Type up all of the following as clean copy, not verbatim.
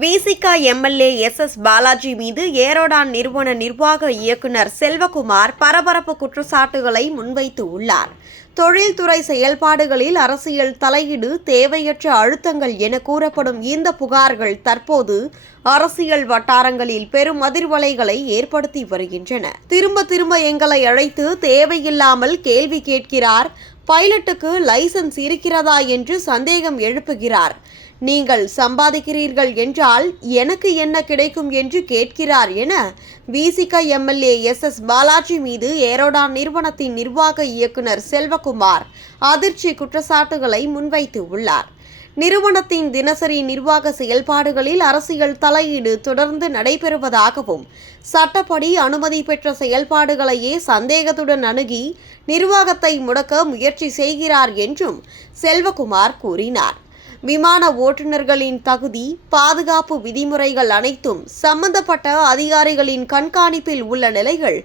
விசிக MLA S Balaji மீது ஏரோடான் நிறுவன நிர்வாக இயக்குநர் செல்வகுமார் பரபரப்பு குற்றச்சாட்டுகளை முன்வைத்து உள்ளார். தொழில்துறை செயல்பாடுகளில் அரசியல் தலையீடு, தேவையற்ற அழுத்தங்கள் என கூறப்படும் இந்த புகார்கள் தற்போது அரசியல் வட்டாரங்களில் பெரும் அதிர்வலைகளை ஏற்படுத்தி வருகின்றன. திரும்ப திரும்ப எங்களை அழைத்து தேவையில்லாமல் கேள்வி கேட்கிறார். பைலட்டுக்கு லைசென்ஸ் இருக்கிறதா என்று சந்தேகம் எழுப்புகிறார். நீங்கள் சம்பாதிக்கிறீர்கள் என்றால் எனக்கு என்ன கிடைக்கும் என்று கேட்கிறார் என விசிக எம்எல்ஏ எஸ் பாலாஜி மீது ஏரோடான் நிறுவனத்தின் நிர்வாக இயக்குநர் செல்வகுமார் அதிர்ச்சி குற்றச்சாட்டுகளை முன்வைத்து உள்ளார். நிறுவனத்தின் தினசரி நிர்வாக செயல்பாடுகளில் அரசியல் தலையீடு தொடர்ந்து நடைபெறுவதாகவும், சட்டப்படி அனுமதி பெற்ற செயல்பாடுகளையே சந்தேகத்துடன் அணுகி நிர்வாகத்தை முடக்க முயற்சி செய்கிறார் என்றும் செல்வகுமார் கூறினார். விமான ஓட்டுநர்களின் தகுதி, பாதுகாப்பு விதிமுறைகள் அனைத்தும் சம்பந்தப்பட்ட அதிகாரிகளின் கண்காணிப்பில் உள்ள நிலைகள்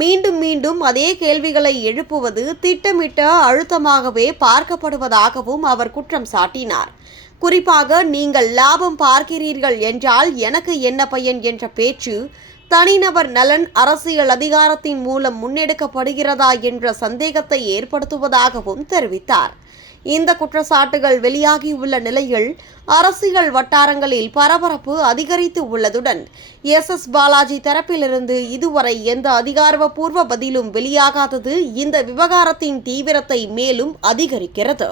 மீண்டும் மீண்டும் அதே கேள்விகளை எழுப்புவது திட்டமிட்ட அழுத்தமாகவே பார்க்கப்படுவதாகவும் அவர் குற்றம் சாட்டினார். குறிப்பாக, நீங்கள் லாபம் பார்க்கிறீர்கள் என்றால் எனக்கு என்ன பயன் என்ற பேச்சு தனிநபர் நலன், அரசியல் அதிகாரத்தின் மூலம் முன்னெடுக்கப்படுகிறதா என்ற சந்தேகத்தை ஏற்படுத்துவதாகவும் தெரிவித்தார். இந்த குற்றச்சாட்டுகள் வெளியாகியுள்ள நிலையில் அரசியல் வட்டாரங்களில் பரபரப்பு அதிகரித்து உள்ளதுடன் எஸ் பாலாஜி தரப்பிலிருந்து இதுவரை எந்த அதிகாரப்பூர்வ பதிலும் வெளியாகாதது இந்த விவகாரத்தின் தீவிரத்தை மேலும் அதிகரிக்கிறது.